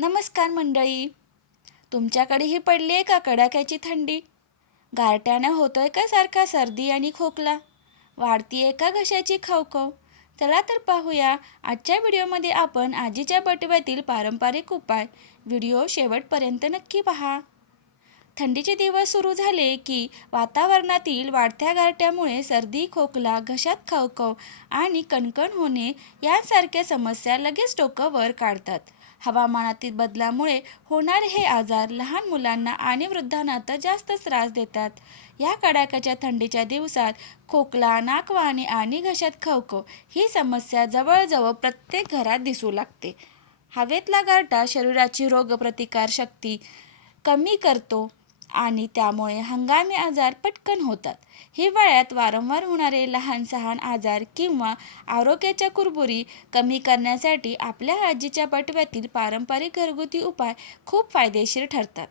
नमस्कार मंडळी. तुमच्याकडेही पडली आहे का कडाक्याची थंडी? गारट्यानं होतोय का सारखा सर्दी आणि खोकला? वाढतीये का घशाची खवखव? चला तर पाहूया आजच्या व्हिडिओमध्ये आपण आजीच्या बटव्यातील पारंपरिक उपाय. व्हिडिओ शेवटपर्यंत नक्की पहा. थंडीचे दिवस सुरू झाले की वातावरणातील वाढत्या गारठ्यामुळे सर्दी, खोकला, घशात खवखव आणि कणकण होणे यांसारख्या समस्या लगेच डोकं वर काढतात. हवामानातील बदलामुळे होणारे हे आजार लहान मुलांना आणि वृद्धांना तर जास्तच त्रास देतात. या कडाक्याच्या थंडीच्या दिवसात खोकला, नाक वाहणे आणि घशात खवखव ही समस्या जवळजवळ प्रत्येक घरात दिसू लागते. हवेतला गारठा शरीराची रोगप्रतिकार शक्ती कमी करतो आणि त्यामुळे हंगामी आजार पटकन होतात. हिवाळ्यात वारंवार होणारे लहान सहान आजार किंवा आरोग्याच्या कुरबुरी कमी करण्यासाठी आपल्या आजीच्या बटव्यातील पारंपरिक घरगुती उपाय खूप फायदेशीर ठरतात.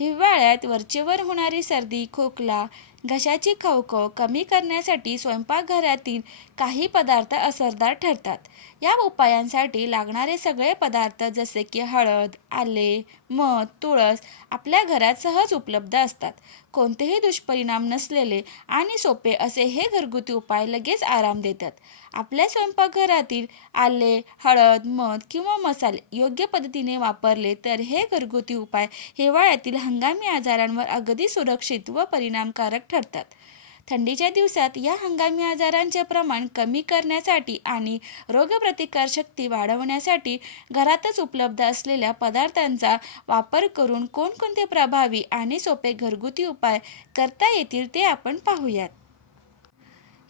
हिवाळ्यात वरचेवर होणारी सर्दी, खोकला, घशाची खवखव कमी करण्यासाठी स्वयंपाकघरातील काही पदार्थ असरदार ठरतात. या उपायांसाठी लागणारे सगळे पदार्थ जसे की हळद, आले, मध, तुळस आपल्या घरात सहज उपलब्ध असतात. कोणतेही दुष्परिणाम नसलेले आणि सोपे असे हे घरगुती उपाय लगेच आराम देतात. आपल्या स्वयंपाकघरातील आले, हळद, मध किंवा मसाले योग्य पद्धतीने वापरले तर हे घरगुती उपाय हिवाळ्यातील हंगामी आजारांवर अगदी सुरक्षित व परिणामकारक ठरतात. थंडीच्या दिवसात या हंगामी आजारांचे प्रमाण कमी करण्यासाठी आणि रोगप्रतिकारशक्ती वाढवण्यासाठी घरातच उपलब्ध असलेल्या पदार्थांचा वापर करून कोणकोणते प्रभावी आणि सोपे घरगुती उपाय करता येतील ते आपण पाहूयात.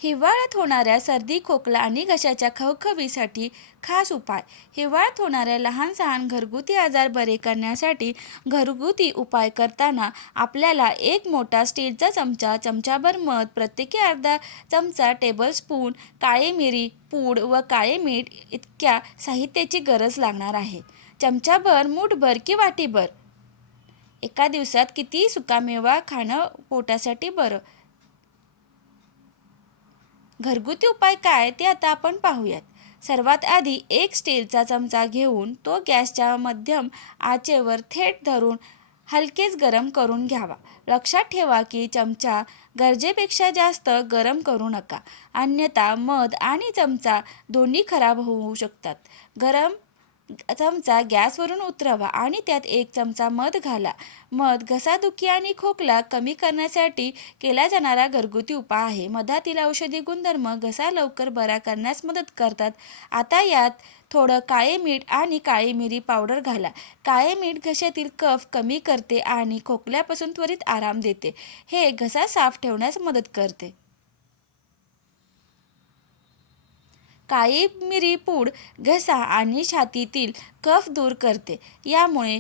हिवाळ्यात होणाऱ्या सर्दी, खोकला आणि घशाच्या खवखवीसाठी खास उपाय. हिवाळ्यात होणाऱ्या लहान सहान घरगुती आजार बरे करण्यासाठी घरगुती उपाय करताना आपल्याला एक मोठा स्टीलचा चमचा, चमचाभर मध, प्रत्येकी अर्धा चमचा टेबलस्पून काळी मिरी पूड व काळे मीठ इतक्या साहित्याची गरज लागणार आहे. चमचाभर, मूठभर की वाटीभर. एका दिवसात किती सुकामेवा खाणं पोटासाठी बरं. घरगुती उपाय काय ते आता आपण पाहूयात. सर्वात आधी एक स्टीलचा चमचा घेऊन तो गॅसच्या मध्यम आचेवर थेट धरून हलकेच गरम करून घ्यावा. लक्षात ठेवा की चमचा गरजेपेक्षा जास्त गरम करू नका, अन्यथा मध आणि चमचा दोन्ही खराब होऊ शकतात. गरम चमचा गॅसवरून उतरवा आणि त्यात एक चमचा मध घाला. मध घसादुखी आणि खोकला कमी करण्यासाठी केला जाणारा घरगुती उपाय आहे. मधातील औषधी गुणधर्म घसा लवकर बरा करण्यास मदत करतात. आता यात थोडं काळे मीठ आणि काळी मिरी पावडर घाला. काळे मीठ घशातील कफ कमी करते आणि खोकल्यापासून त्वरित आराम देते. हे घसा साफ ठेवण्यास मदत करते. काळी मिरी पूड घसा आणि छातीतील कफ दूर करते. यामुळे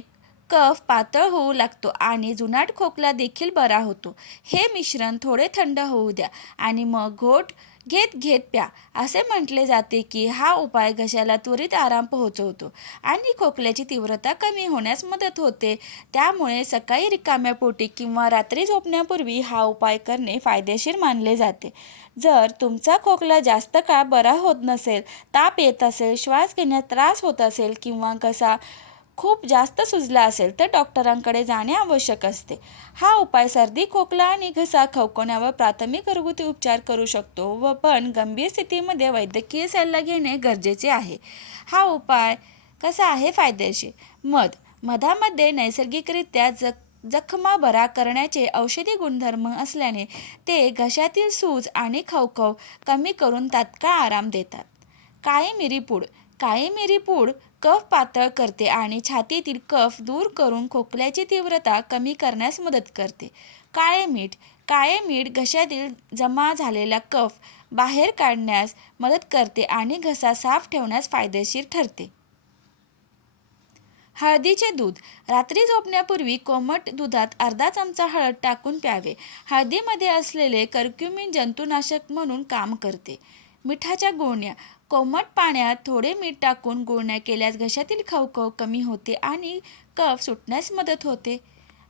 कफ पातळ होऊ लागतो आणि जुनाट खोकला देखील बरा होतो. हे मिश्रण थोडे थंड होऊ द्या आणि मग घोट घेत घेत प्या. असे म्हटले जाते की हा उपाय घशाला त्वरित आराम पोहोचवतो आणि खोकल्याची तीव्रता कमी होण्यास मदत होते. त्यामुळे सकाळी रिकाम्या पोटी किंवा रात्री झोपण्यापूर्वी हा उपाय करणे फायदेशीर मानले जाते. जर तुमचा खोकला जास्त काळ बरा होत नसेल, ताप येत असेल, श्वास घेण्यात त्रास होत असेल किंवा घसा खूप जास्त सुजला असेल तर डॉक्टरांकडे जाणे आवश्यक असते. हा उपाय सर्दी, खोकला आणि घसा खवखवण्यावर प्राथमिक घरगुती उपचार करू शकतो व पण गंभीर स्थितीमध्ये वैद्यकीय सल्ला घेणे गरजेचे आहे. हा उपाय कसा आहे फायदेशीर? मधामध्ये नैसर्गिकरित्या जखमा बरा करण्याचे औषधी गुणधर्म असल्याने ते घशातील सूज आणि खवखव कमी करून तात्काळ आराम देतात. काळी मिरी पूड कफ पातळ करते आणि छातीतील कफ दूर करून खोकल्याची तीव्रता कमी करण्यास मदत करते. काळे मीठ घशातील जमा झालेला कफ बाहेर काढण्यास मदत करते आणि घसा साफ ठेवण्यास फायदेशीर ठरते. हळदीचे दूध. रात्री झोपण्यापूर्वी कोमट दुधात अर्धा चमचा हळद टाकून प्यावे. हळदीमध्ये असलेले कर्क्युमिन जंतुनाशक म्हणून काम करते. मिठाच्या गुळण्या. कोमट पाण्यात थोडे मीठ टाकून गुळण्या केल्यास घशातील खवखव कमी होते आणि कफ सुटण्यास मदत होते.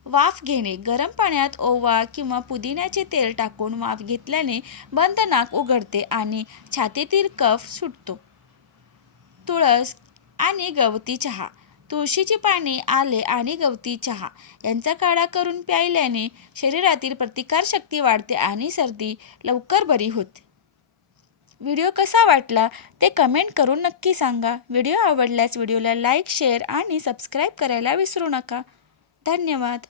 वाफ घेणे. गरम पाण्यात ओवा किंवा पुदिन्याचे तेल टाकून वाफ घेतल्याने बंद नाक उघडते आणि छातीतील कफ सुटतो. तुळस आणि गवती चहा. तुळशीची पाने, आले आणि गवती चहा यांचा काढा करून प्यायल्याने शरीरातील प्रतिकारशक्ती वाढते आणि सर्दी लवकर बरी होते. व्हिडिओ कसा वाटला ते कमेंट करून नक्की सांगा. व्हिडिओ आवडल्यास व्हिडिओला लाईक, शेअर आणि सबस्क्राईब करायला विसरू नका. धन्यवाद.